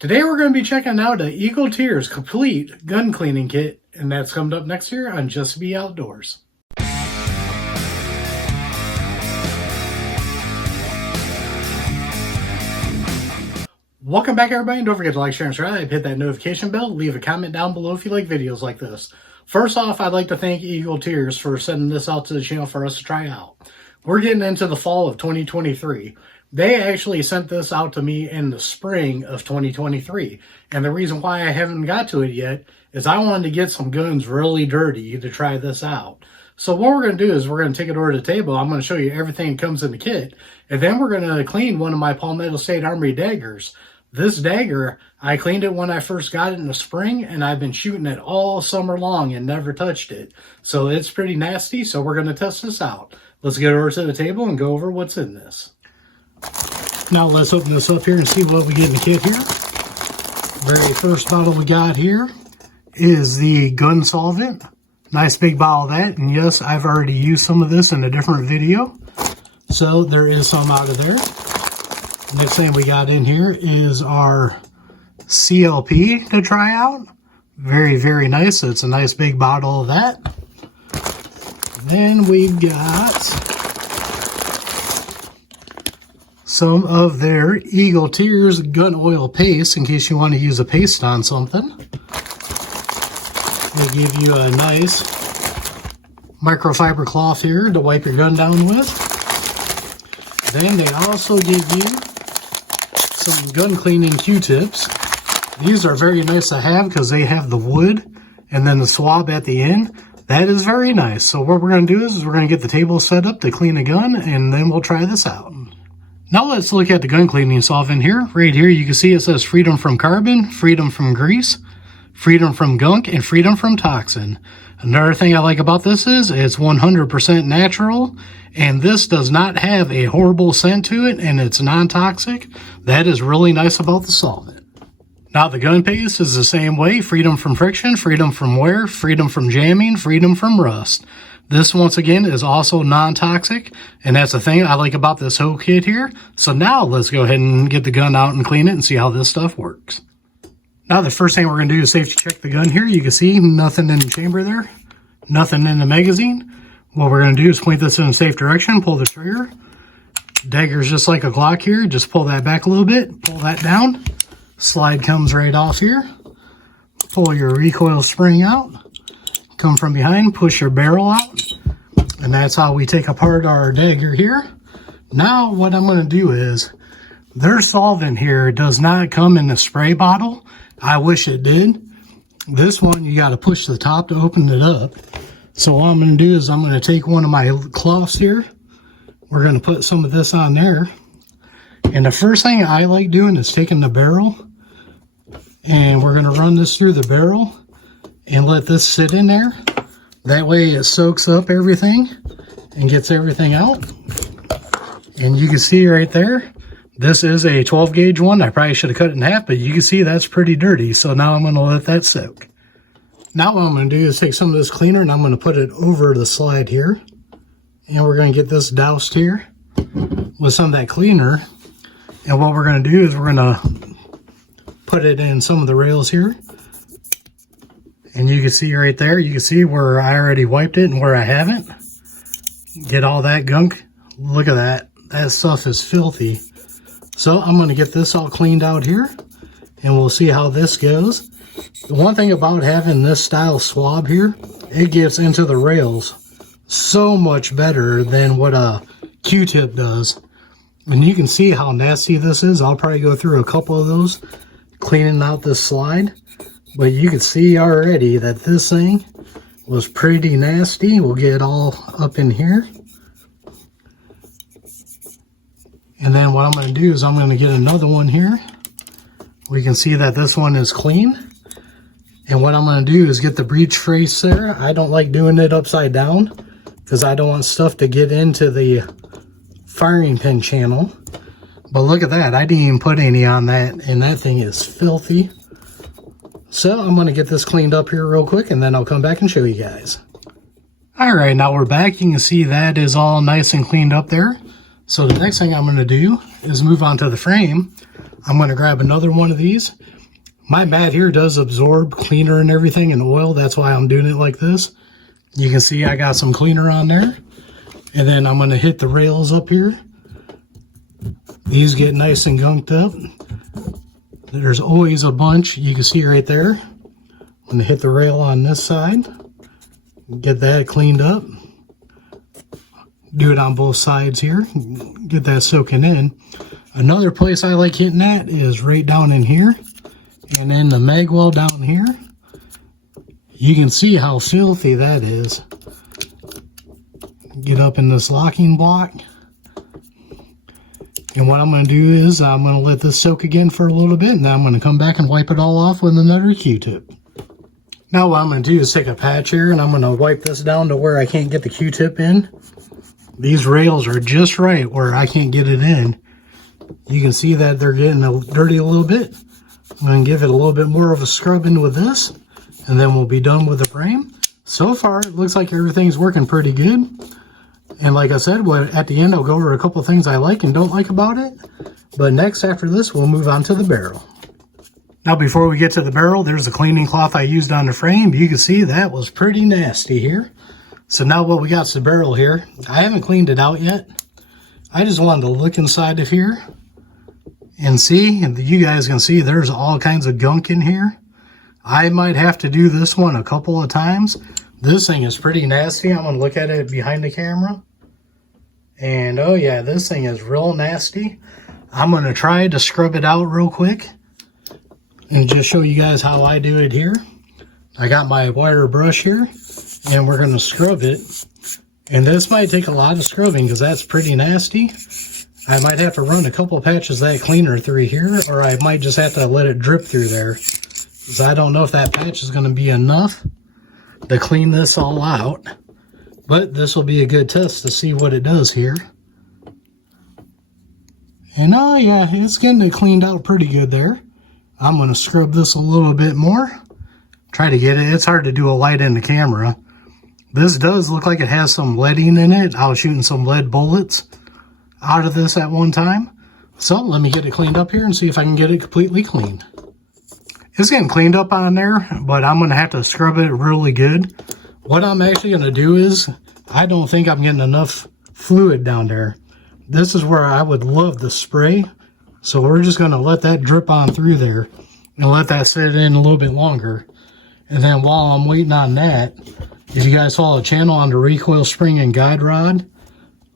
Today we're going to be checking out the Eagle Tears Complete Gun Cleaning Kit, and that's coming up next year on Just Be Outdoors. Welcome back, everybody, and don't forget to like, share, and subscribe. Hit that notification bell. Leave a comment down below if you like videos like this. First off, I'd like to thank Eagle Tears for sending this out to the channel for us to try out. We're getting into the fall of 2023. They actually sent this out to me in the spring of 2023. And the reason why I haven't got to it yet is I wanted to get some guns really dirty to try this out. So what we're going to do is we're going to take it over to the table. I'm going to show you everything that comes in the kit. And then we're going to clean one of my Palmetto State Armory daggers. This dagger, I cleaned it when I first got it in the spring, and I've been shooting it all summer long and never touched it. So it's pretty nasty, so we're going to test this out. Let's get over to the table and go over what's in this. Now let's open this up here and see what we get in the kit here. Very first bottle we got here is the gun solvent. Nice big bottle of that, and yes, I've already used some of this in a different video. So there is some out of there. Next thing we got in here is our CLP to try out. Very, very nice. So it's a nice big bottle of that. Then we've got some of their Eagle Tears gun oil paste in case you want to use a paste on something. They give you a nice microfiber cloth here to wipe your gun down with. Then they also give you some gun cleaning Q-tips. These are very nice to have because they have the wood and then the swab at the end. That is very nice. So what we're going to do is we're going to get the table set up to clean a gun, and then we'll try this out. Now let's look at the gun cleaning solvent here. Right here you can see it says freedom from carbon, freedom from grease, freedom from gunk, and freedom from toxin. Another thing I like about this is it's 100% natural, and this does not have a horrible scent to it, and it's non-toxic. That is really nice about the solvent. Now the gun paste is the same way. Freedom from friction, freedom from wear, freedom from jamming, freedom from rust. This, once again, is also non-toxic, and that's the thing I like about this whole kit here. So now let's go ahead and get the gun out and clean it and see how this stuff works. Now the first thing we're going to do is safety check the gun here. You can see nothing in the chamber there, nothing in the magazine. What we're going to do is point this in a safe direction, pull the trigger. Dagger's just like a Glock here. Just pull that back a little bit, pull that down. Slide comes right off here. Pull your recoil spring out. Come from behind, push your barrel out. And that's how we take apart our dagger here. Now what I'm going to do is, their solvent here does not come in a spray bottle. I wish it did. This one, you got to push the top to open it up. So what I'm going to do is I'm going to take one of my cloths here. We're going to put some of this on there. And the first thing I like doing is taking the barrel, and we're going to run this through the barrel and let this sit in there. That way it soaks up everything and gets everything out. And you can see right there, this is a 12 gauge one. I probably should have cut it in half, but you can see that's pretty dirty. So now I'm going to let that soak. Now what I'm going to do is take some of this cleaner and I'm going to put it over the slide here. And we're going to get this doused here with some of that cleaner. And what we're going to do is we're going to put it in some of the rails here. And you can see right there, you can see where I already wiped it and where I haven't. Get all that gunk. Look at that. That stuff is filthy. So I'm going to get this all cleaned out here, and we'll see how this goes. The one thing about having this style swab here, it gets into the rails so much better than what a Q-tip does. And you can see how nasty this is. I'll probably go through a couple of those, cleaning out this slide. But you can see already that this thing was pretty nasty. We'll get it all up in here. And then what I'm going to do is I'm going to get another one here. We can see that this one is clean. And what I'm going to do is get the breech face there. I don't like doing it upside down because I don't want stuff to get into the firing pin channel. But look at that. I didn't even put any on that, and that thing is filthy. So I'm going to get this cleaned up here real quick, and then I'll come back and show you guys. Alright, now we're back. You can see that is all nice and cleaned up there. So the next thing I'm going to do is move on to the frame. I'm going to grab another one of these. My mat here does absorb cleaner and everything and oil. That's why I'm doing it like this. You can see I got some cleaner on there. And then I'm going to hit the rails up here. These get nice and gunked up. There's always a bunch. You can see right there. I'm going to hit the rail on this side. Get that cleaned up. Do it on both sides here. Get that soaking in. Another place I like hitting at is right down in here. And then the mag well down here. You can see how filthy that is. Get up in this locking block. And what I'm going to do is I'm going to let this soak again for a little bit. And then I'm going to come back and wipe it all off with another Q-tip. Now what I'm going to do is take a patch here and I'm going to wipe this down to where I can't get the Q-tip in. These rails are just right where I can't get it in. You can see that they're getting dirty a little bit. I'm going to give it a little bit more of a scrubbing with this. And then we'll be done with the frame. So far, it looks like everything's working pretty good. And like I said, at the end, I'll go over a couple things I like and don't like about it. But next, after this, we'll move on to the barrel. Now, before we get to the barrel, there's the cleaning cloth I used on the frame. You can see that was pretty nasty here. So now what we got is the barrel here. I haven't cleaned it out yet. I just wanted to look inside of here and see. And you guys can see there's all kinds of gunk in here. I might have to do this one a couple of times. This thing is pretty nasty. I'm going to look at it behind the camera. And oh yeah, this thing is real nasty. I'm going to try to scrub it out real quick. And just show you guys how I do it here. I got my wire brush here. And we're going to scrub it. And this might take a lot of scrubbing because that's pretty nasty. I might have to run a couple of patches of that cleaner through here. Or I might just have to let it drip through there. Because I don't know if that patch is going to be enough to clean this all out. But this will be a good test to see what it does here. And oh yeah, it's getting it cleaned out pretty good there. I'm going to scrub this a little bit more. Try to get it. It's hard to do a light in the camera. This does look like it has some leading in it. I was shooting some lead bullets out of this at one time. So let me get it cleaned up here and see if I can get it completely clean. It's getting cleaned up on there, but I'm going to have to scrub it really good. What I'm actually going to do is, I don't think I'm getting enough fluid down there. This is where I would love the spray. So we're just going to let that drip on through there and let that sit in a little bit longer. And then while I'm waiting on that, if you guys follow the channel on the recoil spring and guide rod,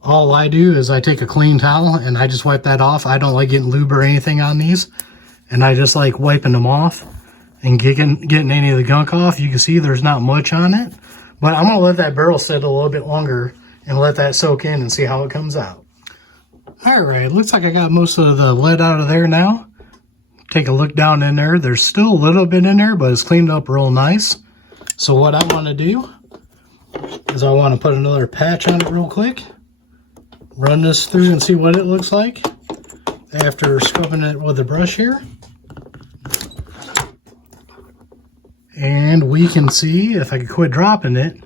all I do is I take a clean towel and I just wipe that off. I don't like getting lube or anything on these. And I just like wiping them off and getting any of the gunk off. You can see there's not much on it. But I'm going to let that barrel sit a little bit longer and let that soak in and see how it comes out. Alright, looks like I got most of the lead out of there now. Take a look down in there. There's still a little bit in there, but it's cleaned up real nice. So what I want to do is I want to put another patch on it real quick. Run this through and see what it looks like after scrubbing it with a brush here. And we can see, if I can quit dropping it,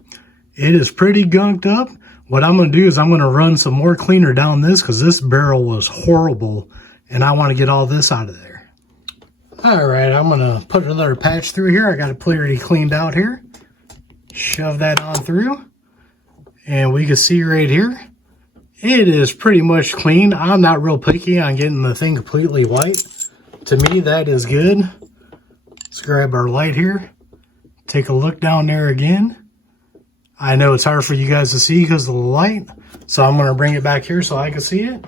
it is pretty gunked up. What I'm going to do is I'm going to run some more cleaner down this because this barrel was horrible and I want to get all this out of there. Alright, I'm going to put another patch through here. I got it pretty cleaned out here. Shove that on through. And we can see right here, it is pretty much clean. I'm not real picky on getting the thing completely white. To me, that is good. Let's grab our light here. Take a look down there again. I know it's hard for you guys to see because of the light. So I'm going to bring it back here so I can see it.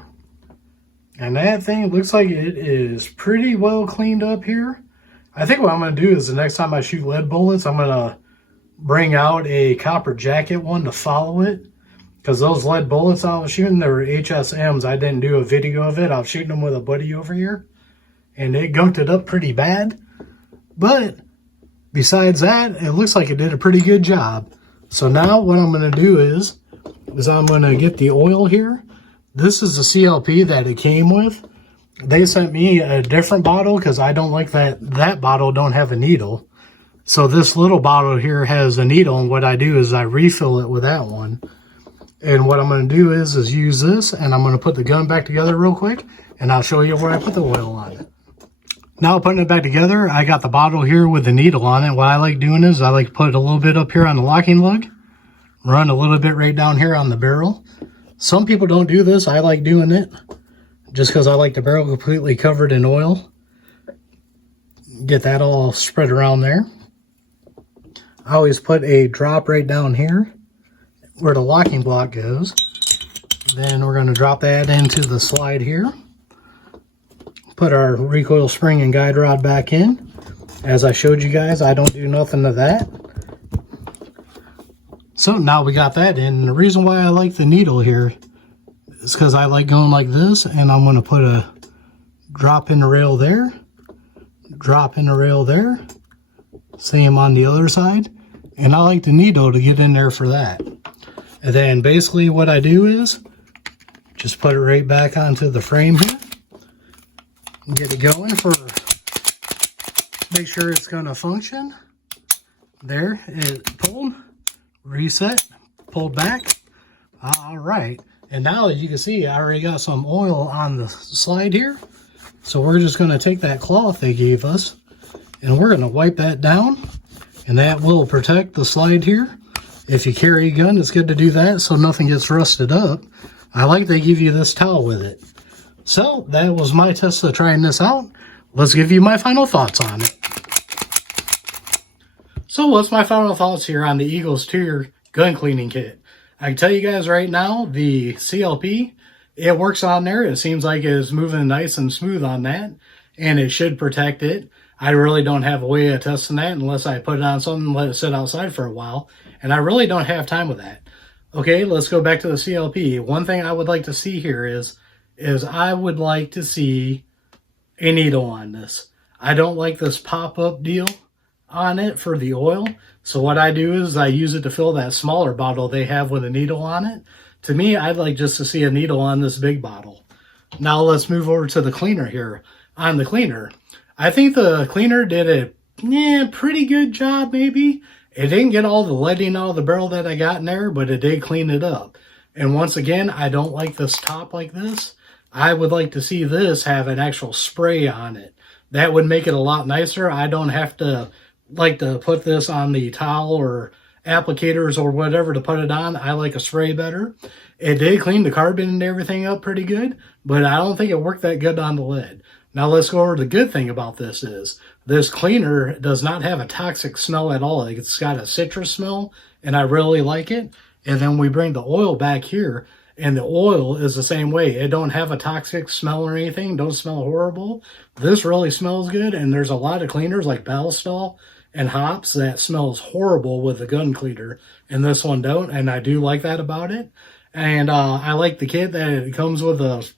And that thing looks like it is pretty well cleaned up here. I think what I'm going to do is the next time I shoot lead bullets, I'm going to bring out a copper jacket one to follow it. Because those lead bullets I was shooting, they were HSMs. I didn't do a video of it. I was shooting them with a buddy over here. And it gunked it up pretty bad. But besides that, it looks like it did a pretty good job. So now what I'm going to do is I'm going to get the oil here. This is the CLP that it came with. They sent me a different bottle because I don't like that bottle don't have a needle. So this little bottle here has a needle, and what I do is I refill it with that one. And what I'm going to do is use this, and I'm going to put the gun back together real quick, and I'll show you where I put the oil on it. Now putting it back together, I got the bottle here with the needle on it. What I like doing is I like to put a little bit up here on the locking lug, run a little bit right down here on the barrel. Some people don't do this. I like doing it just because I like the barrel completely covered in oil. Get that all spread around there. I always put a drop right down here where the locking block goes. Then we're going to drop that into the slide here. Put our recoil spring and guide rod back in. As I showed you guys, I don't do nothing to that. So now we got that in. The reason why I like the needle here is because I like going like this, and I'm going to put a drop in the rail there, drop in the rail there, same on the other side, and I like the needle to get in there for that. And then basically what I do is just put it right back onto the frame here and get it going for, make sure it's going to function. There, it pulled, reset, pulled back. All right, and now as you can see, I already got some oil on the slide here. So we're just going to take that cloth they gave us and we're going to wipe that down, and that will protect the slide here. If you carry a gun, it's good to do that so nothing gets rusted up. I like they give you this towel with it. So that was my test of trying this out. Let's give you my final thoughts on it. So what's my final thoughts here on the Eagle Exterior gun cleaning kit? I can tell you guys right now, the CLP, it works on there. It seems like it's moving nice and smooth on that, and it should protect it. I really don't have a way of testing that unless I put it on something and let it sit outside for a while, and I really don't have time with that. Okay, let's go back to the CLP. One thing I would like to see here is I would like to see a needle on this. I don't like this pop-up deal on it for the oil. So what I do is I use it to fill that smaller bottle they have with a needle on it. To me, I'd like just to see a needle on this big bottle. Now let's move over to the cleaner here. On the cleaner, I think the cleaner did a pretty good job maybe. It didn't get all the leading out of the barrel that I got in there, but it did clean it up. And once again, I don't like this top like this. I would like to see this have an actual spray on it. That would make it a lot nicer. I don't have to put this on the towel or applicators or whatever to put it on. I like a spray better. It did clean the carbon and everything up pretty good, but I don't think it worked that good on the lead. Now let's go over the good thing about this is this cleaner does not have a toxic smell at all. It's got a citrus smell, and I really like it. And then we bring the oil back here, and the oil is the same way. It don't have a toxic smell or anything. Don't smell horrible. This really smells good, and there's a lot of cleaners like Ballistol and Hops that smells horrible with the gun cleaner, and this one don't, and I do like that about it. And I like the kit that it comes with the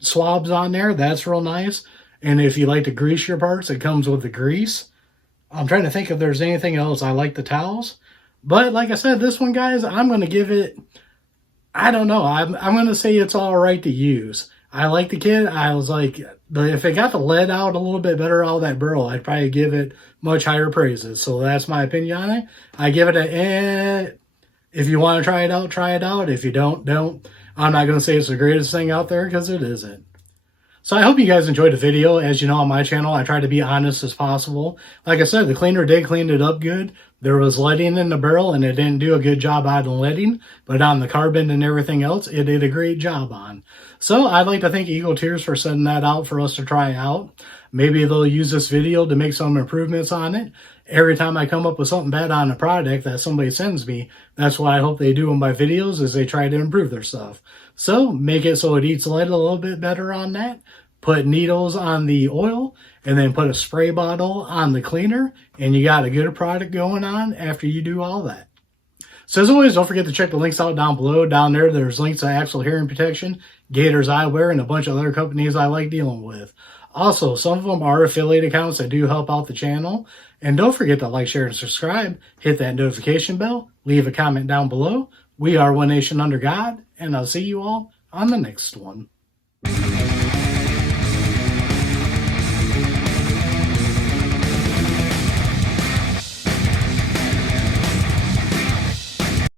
swabs on there. That's real nice. And if you like to grease your parts, it comes with the grease. I'm trying to think if there's anything else. I like the towels. But like I said, this one, guys, I'm going to give it, I don't know. I'm going to say it's all right to use. I like the kit. I was like, if it got the lead out a little bit better out of that barrel, I'd probably give it much higher praises. So that's my opinion on it. I give it a If you want to try it out, try it out. If you don't, don't. I'm not going to say it's the greatest thing out there because it isn't. So I hope you guys enjoyed the video. As you know, on my channel, I try to be honest as possible. Like I said, the cleaner did clean it up good. There was leading in the barrel, and it didn't do a good job on the leading. But on the carbon and everything else, it did a great job on. So I'd like to thank Eagle Tears for sending that out for us to try out. Maybe they'll use this video to make some improvements on it. Every time I come up with something bad on a product that somebody sends me, that's what I hope they do in my videos, is they try to improve their stuff. So make it so it eats lead a little bit better on that. Put needles on the oil, and then put a spray bottle on the cleaner, and you got a good product going on after you do all that. So as always, don't forget to check the links out down below. Down there, there's links to Axle Hearing Protection, Gators Eyewear, and a bunch of other companies I like dealing with. Also, some of them are affiliate accounts that do help out the channel. And don't forget to like, share, and subscribe. Hit that notification bell. Leave a comment down below. We are One Nation Under God, and I'll see you all on the next one.